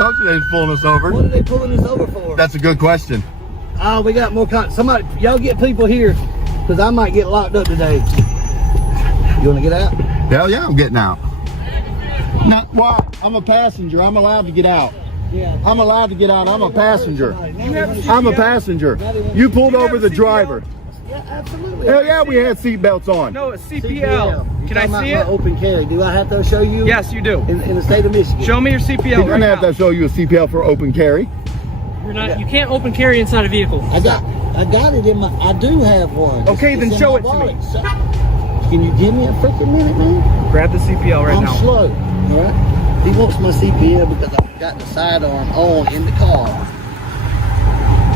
told you they was pulling us over. What are they pulling us over for? That's a good question. Oh, we got more somebody, y'all get people here, because I might get locked up today. You want to get out? Hell yeah, I'm getting out. No, why? I'm a passenger. I'm allowed to get out. Yeah. I'm allowed to get out. I'm a passenger. I'm a passenger. You pulled over the driver. Yeah, absolutely. Hell yeah, we had seatbelts on. No, it's CPL. Can I see it? Open carry. Do I have to show you? Yes, you do. In the state of Michigan. Show me your CPL. He doesn't have to show you a CPL for open carry. You're not. You can't open carry inside a vehicle. I got it in my. I do have one. Okay, then show it to me. Can you give me a freaking minute, man? Grab the CPL right now. I'm slow. All right. He wants my CPL because I've got the sidearm on in the car.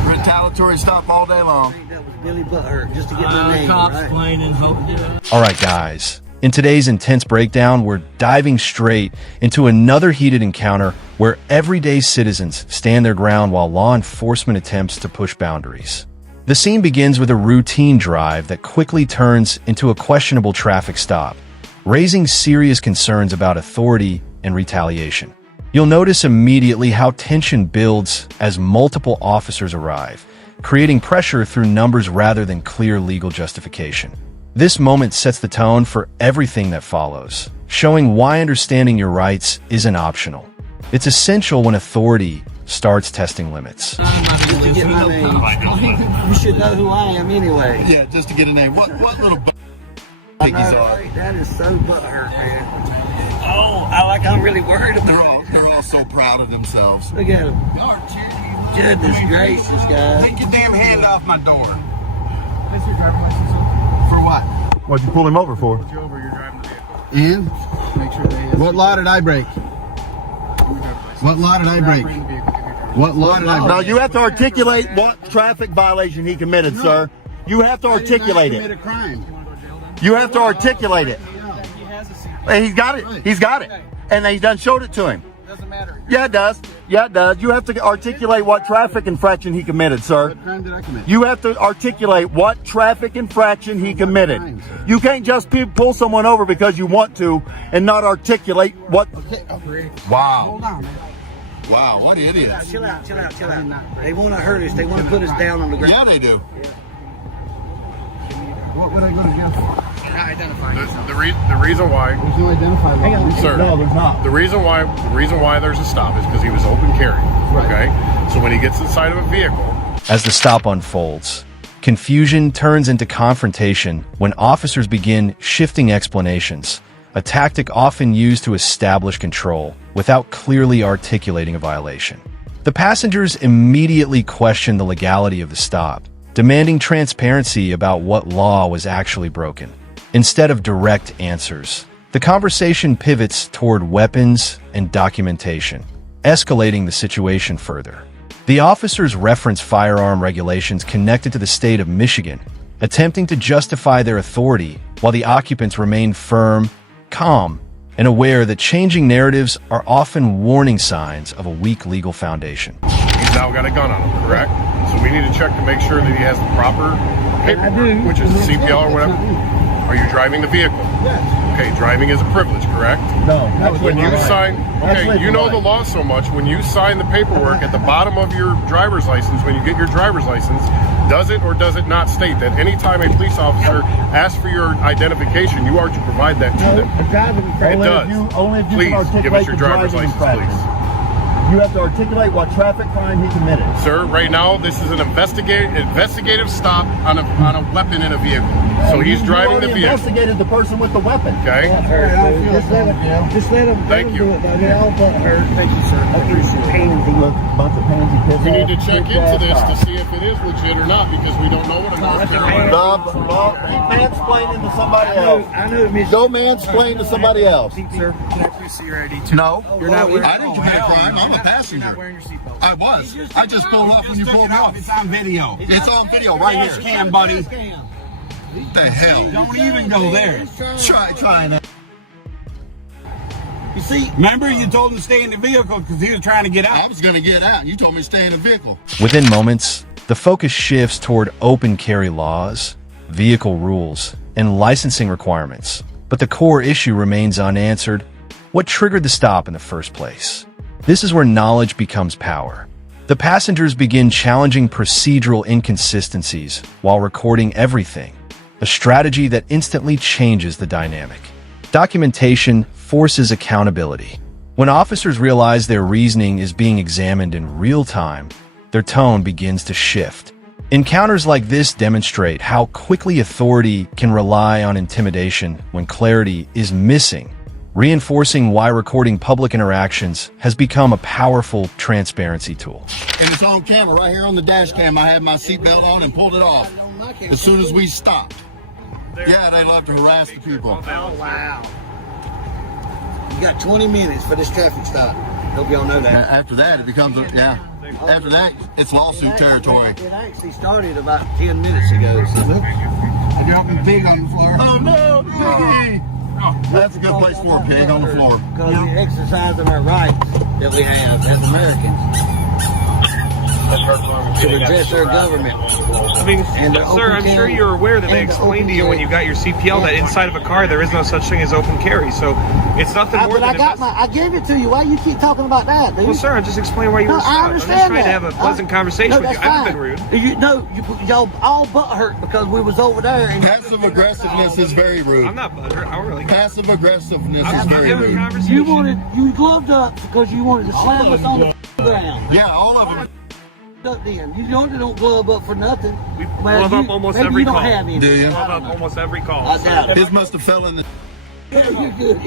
Retaliatory stop all day long. That was Billy Butthurt just to get my name. Cops playing and hoping. All right, guys. In today's intense breakdown, we're diving straight into another heated encounter where everyday citizens stand their ground while law enforcement attempts to push boundaries. The scene begins with a routine drive that quickly turns into a questionable traffic stop, raising serious concerns about authority and retaliation. You'll notice immediately how tension builds as multiple officers arrive, creating pressure through numbers rather than clear legal justification. This moment sets the tone for everything that follows, showing why understanding your rights isn't optional. It's essential when authority starts testing limits. You should know who I am anyway. Yeah, just to get a name. What little piggies are? That is so butthurt, man. Oh, I'm really worried about. They're all so proud of themselves. Look at them. Goodness gracious, guys. Take your damn hand off my door. That's your driver's license. For what? What'd you pull him over for? Pulled you over. You're driving the vehicle. And Make sure they. what law did I break? What law did I break? What law did I break? Now you have to articulate what traffic violation he committed, sir. You have to articulate it. A crime. You have to articulate it. He has a CPL. And he's got it. He's got it. And he done showed it to him. Doesn't matter. Yeah, it does. Yeah, it does. You have to articulate what traffic infraction he committed, sir. What crime did I commit? You have to articulate what traffic infraction he committed. You can't just pull someone over because you want to and not articulate what. Wow. Hold on, man. Wow, what idiots. Chill out. They want to hurt us. They want to put us down on the ground. Yeah, they do. What would I go to jail for? The reason why, There's no identified law. sir, No, there's not. the reason why there's a stop is because he was open carry. Okay, so when he gets inside of a vehicle, As the stop unfolds, confusion turns into confrontation when officers begin shifting explanations, a tactic often used to establish control without clearly articulating a violation. The passengers immediately question the legality of the stop, demanding transparency about what law was actually broken. Instead of direct answers, the conversation pivots toward weapons and documentation, escalating the situation further. The officers reference firearm regulations connected to the state of Michigan, attempting to justify their authority while the occupants remain firm, calm, and aware that changing narratives are often warning signs of a weak legal foundation. he's now got a gun on him, correct? So we need to check to make sure that he has the proper paperwork, which is the CPL or whatever. Are you driving the vehicle? Yes. Okay, driving is a privilege, correct? No. When you sign, okay, you know the law so much. When you sign the paperwork at the bottom of your driver's license, when you get your driver's license, does it or does it not state that anytime a police officer asks for your identification, you are to provide that to them? It does. Only if you Please can articulate give us your the driver's driving license, infraction. please. You have to articulate what traffic crime he committed. Sir, right now this is an investigative stop on a weapon in a vehicle. So he's driving the You vehicle. investigated the person with the weapon. Okay. Just let him Thank you. do it, buddy. All butthurt. Thank you, sir. Okay, pansy. Bunch of pansy piss We need ass, to check bitch into ass this to cops. see if it is legit or not because we don't know what a North Carolina. Well, he mansplaining to somebody else. I knew it. Go mansplain to somebody else. Sir, can I please see your ID too? No. You're not wearing. I didn't commit a crime. I'm a passenger. You're not wearing your seatbelt. I was. I just pulled off when you pulled off. It's on video. It's on video right Dash here. cam, buddy. What the hell? Don't even go there. Trying to. You see, Remember, you told him to stay in the vehicle because he was trying to get I out. was going to get out. You told me to stay in the vehicle. Within moments, the focus shifts toward open carry laws, vehicle rules, and licensing requirements. But the core issue remains unanswered. What triggered the stop in the first place? This is where knowledge becomes power. The passengers begin challenging procedural inconsistencies while recording everything, a strategy that instantly changes the dynamic. Documentation forces accountability. When officers realize their reasoning is being examined in real time, their tone begins to shift. Encounters like this demonstrate how quickly authority can rely on intimidation when clarity is missing, reinforcing why recording public interactions has become a powerful transparency tool. And it's on camera right here on the dash cam. I had my seatbelt on and pulled it off as soon as we stopped. Yeah, they love to harass the people. Wow. You got 20 minutes for this traffic stop. Hope y'all know that. After that, it becomes after that, it's lawsuit territory. It actually started about 10 minutes ago. So You're dropping pig on the floor. Oh no, piggy! That's a good place for a pig on the floor. because we're exercising our rights that we have as Americans to redress our government. I mean, And they're sir, I'm open sure carry. you're aware that they And the explained to you open when you got your CPL that inside of a car there is no such thing as open carry. So it's nothing more But than I gave it to you. Why you keep talking about that? Dude? Well, sir, I just explain why you No, were I stopped. I'm understand just trying that. to have a pleasant conversation No, with you. that's I haven't fine. been rude. Y'all all butt hurt because we was over there. And Passive aggressiveness is very rude. I'm not butthurt. I don't really. Passive aggressiveness I'm is very having a rude. conversation. you gloved up because you wanted to slam us on the ground. Yeah, all of them. Up then. You don't glove up for nothing. We Well, glove you- up almost maybe every you don't call. have any. Do you? Glove up almost every call. I doubt it. His must have fell in the. You're good.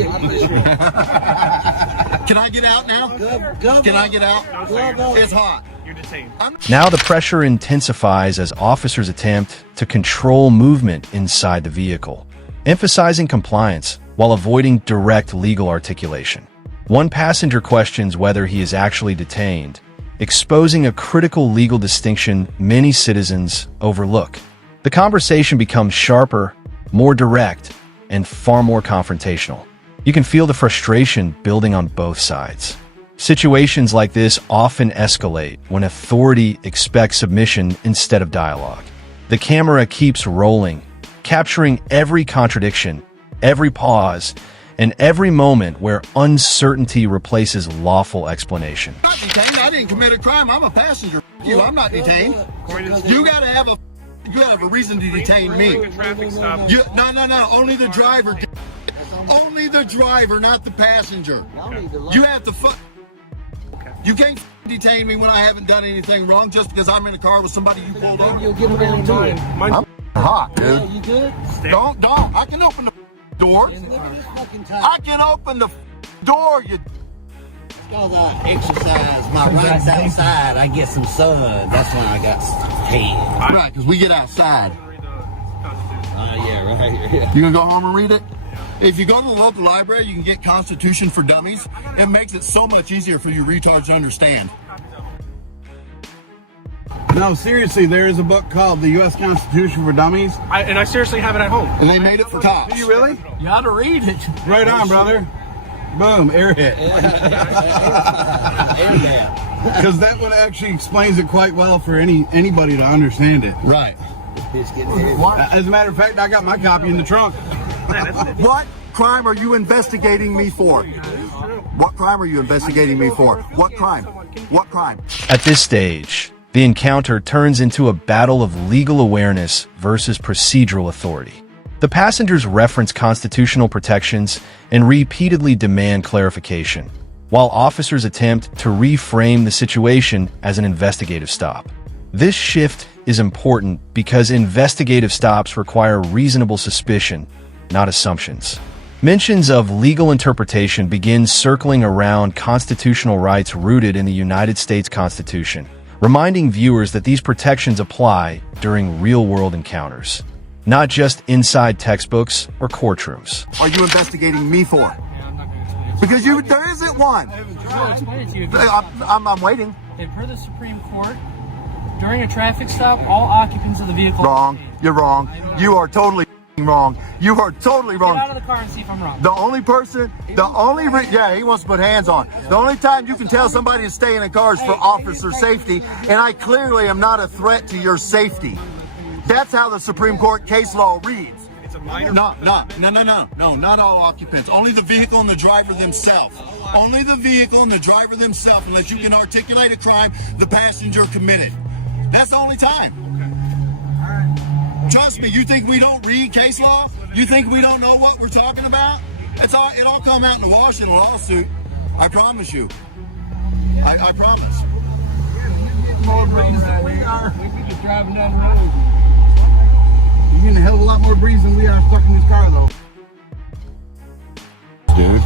Can I get out now? Glove Can I up. get out? Glove up. It's hot. You're detained. Now the pressure intensifies as officers attempt to control movement inside the vehicle, emphasizing compliance while avoiding direct legal articulation. One passenger questions whether he is actually detained, exposing a critical legal distinction many citizens overlook. The conversation becomes sharper, more direct, and far more confrontational. You can feel the frustration building on both sides. Situations like this often escalate when authority expects submission instead of dialogue. The camera keeps rolling, capturing every contradiction, every pause, and every moment where uncertainty replaces lawful explanation. I'm not detained. I didn't commit a crime. I'm a passenger. You, I'm not detained. You gotta have a reason to detain me. Traffic stop. No. Only the driver. Only the driver, not the passenger. You have to You can't detain me when I haven't done anything wrong just because I'm in a car with somebody you pulled over. You'll get around to it. I'm hot, Yeah, dude. you good? Don't. I can open the door. Look at this fucking time. I can open the door. You. Because I exercise my rights outside, I get some sun. That's why I got tan. Right, because we get outside. Yeah, right. Yeah. You gonna go home and read it? If you go to the local library, you can get Constitution for Dummies. It makes it so much easier for you retards to understand. No, seriously, there is a book called The U.S. Constitution for Dummies. And I seriously have it at home. And they made it for cops. Do you really? You ought to read it. Right on, brother. Boom, air hit. Yeah. Because that one actually explains it quite well for anybody to understand it. Right. It's getting heavy. As a matter of fact, I got my copy in the trunk. What crime are you investigating me for? What crime are you investigating me for? What crime? What crime? At this stage, the encounter turns into a battle of legal awareness versus procedural authority. The passengers reference constitutional protections and repeatedly demand clarification, while officers attempt to reframe the situation as an investigative stop. This shift is important because investigative stops require reasonable suspicion, not assumptions. Mentions of legal interpretation begin circling around constitutional rights rooted in the United States Constitution, reminding viewers that these protections apply during real-world encounters, not just inside textbooks or courtrooms. Are you investigating me for? Because there isn't one. I'll explain it to you. I'm waiting. Okay, per the Supreme Court, during a traffic stop, all occupants of the vehicle... Wrong. You're wrong. You are totally wrong. You are totally Get out wrong. of the car and see if I'm wrong. The only person, yeah, he wants to put hands on. The only time you can tell somebody to stay in a car is for officer safety, and I clearly am not a threat to your safety. That's how the Supreme Court case law reads. It's a minor. No, not all occupants. Only the vehicle and the driver themselves. Only the vehicle and the driver themselves, unless you can articulate a crime the passenger committed. That's the only time. Trust me, you think we don't read case law? You think we don't know what we're talking about? It all come out in the wash in a lawsuit. I promise you. I promise. More breeze than we are. We just driving down the road. You're getting a hell of a lot more breeze than we are stuck in this car, though. Dude.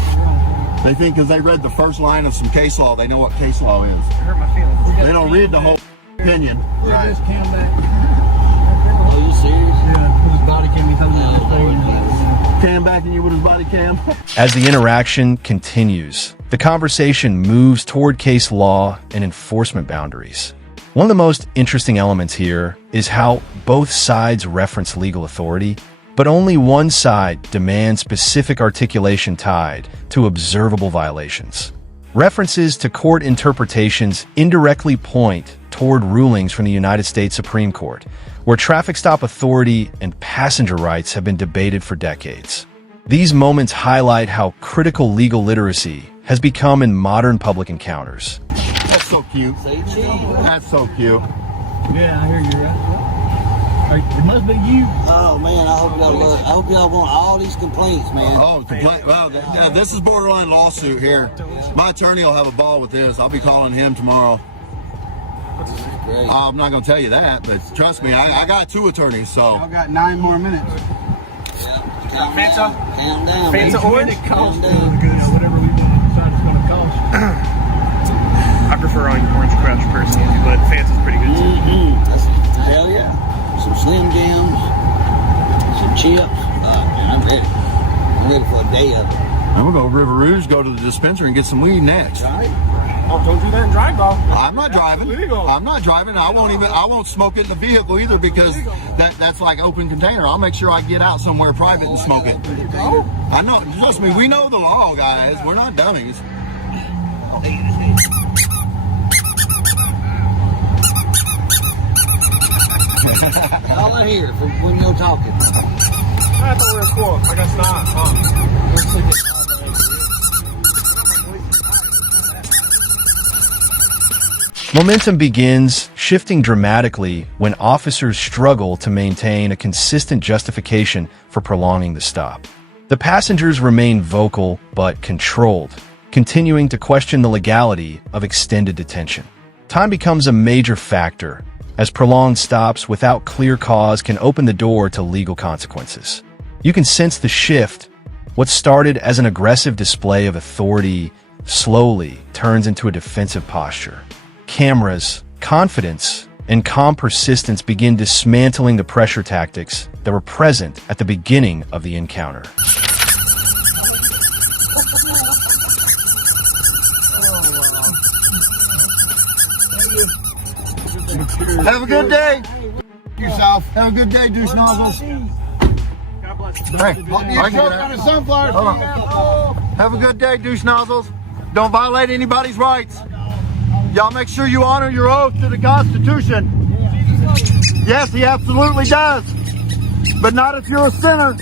They think because they read the first line of some case law, they know what case law is. Hurt my feelings. They don't read the whole opinion. Yeah, this cam back. Oh, you serious? Yeah, his body cam, he's holding the Cam backing you with his body cam. As the interaction continues, the conversation moves toward case law and enforcement boundaries. One of the most interesting elements here is how both sides reference legal authority, but only one side demands specific articulation tied to observable violations. References to court interpretations indirectly point toward rulings from the United States Supreme Court, where traffic stop authority and passenger rights have been debated for decades. These moments highlight how critical legal literacy has become in modern public encounters. That's so cute. That's so cute. Yeah, I hear you, right? It must be you. Oh man, I hope y'all want all these complaints, man. Oh, complaint. Well, yeah, this is borderline lawsuit here. My attorney will have a ball with this. I'll be calling him tomorrow. Great. I'm not going to tell you that, but trust me, I got 2 attorneys, so. Y'all got 9 more minutes. Calm Fanta? down. Calm down. Fanta orange? Calm down. Whatever we decide it's going to cost. I prefer Orange Crush personally, but Fanta's pretty good too. Hell yeah. Some Slim Jims, some chips. Man, I'm ready. I'm ready for a day of it. I'm going to go to River Rouge, go to the dispensary, and get some weed next. Oh, don't do that and drive off. I'm not driving. I'm not driving. I won't smoke it in the vehicle either because that's like open container. I'll make sure I get out somewhere private and smoke it. I know. Trust me, we know the law, guys. We're not dummies. All I hear from when you're talking. I thought we were cool. I guess not. Momentum begins shifting dramatically when officers struggle to maintain a consistent justification for prolonging the stop. The passengers remain vocal but controlled, continuing to question the legality of extended detention. Time becomes a major factor, as prolonged stops without clear cause can open the door to legal consequences. You can sense the shift. What started as an aggressive display of authority slowly turns into a defensive posture. Cameras, confidence, and calm persistence begin dismantling the pressure tactics that were present at the beginning of the encounter. Have a good day. Yourself. Have a good day, douche nozzles. Hey, On a sunflower seed. have a good day, douche nozzles. Don't violate anybody's rights. Y'all make sure you honor your oath to the Constitution. Yes, he absolutely does. But not if you're a sinner.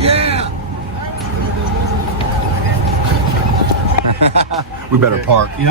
Yeah. We better park. Yeah.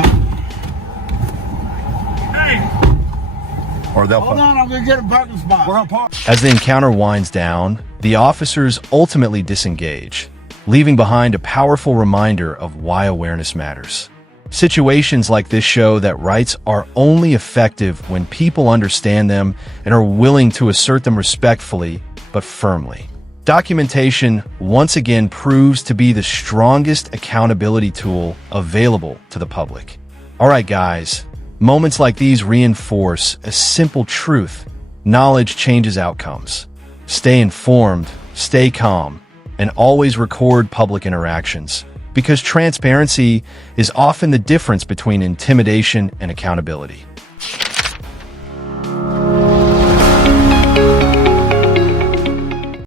Or they'll Hold on, I'm gonna get a parking spot. We're gonna park. As the encounter winds down, the officers ultimately disengage, leaving behind a powerful reminder of why awareness matters. Situations like this show that rights are only effective when people understand them and are willing to assert them respectfully but firmly. Documentation once again proves to be the strongest accountability tool available to the public. All right, guys, moments like these reinforce a simple truth: knowledge changes outcomes. Stay informed, stay calm, and always record public interactions, because transparency is often the difference between intimidation and accountability.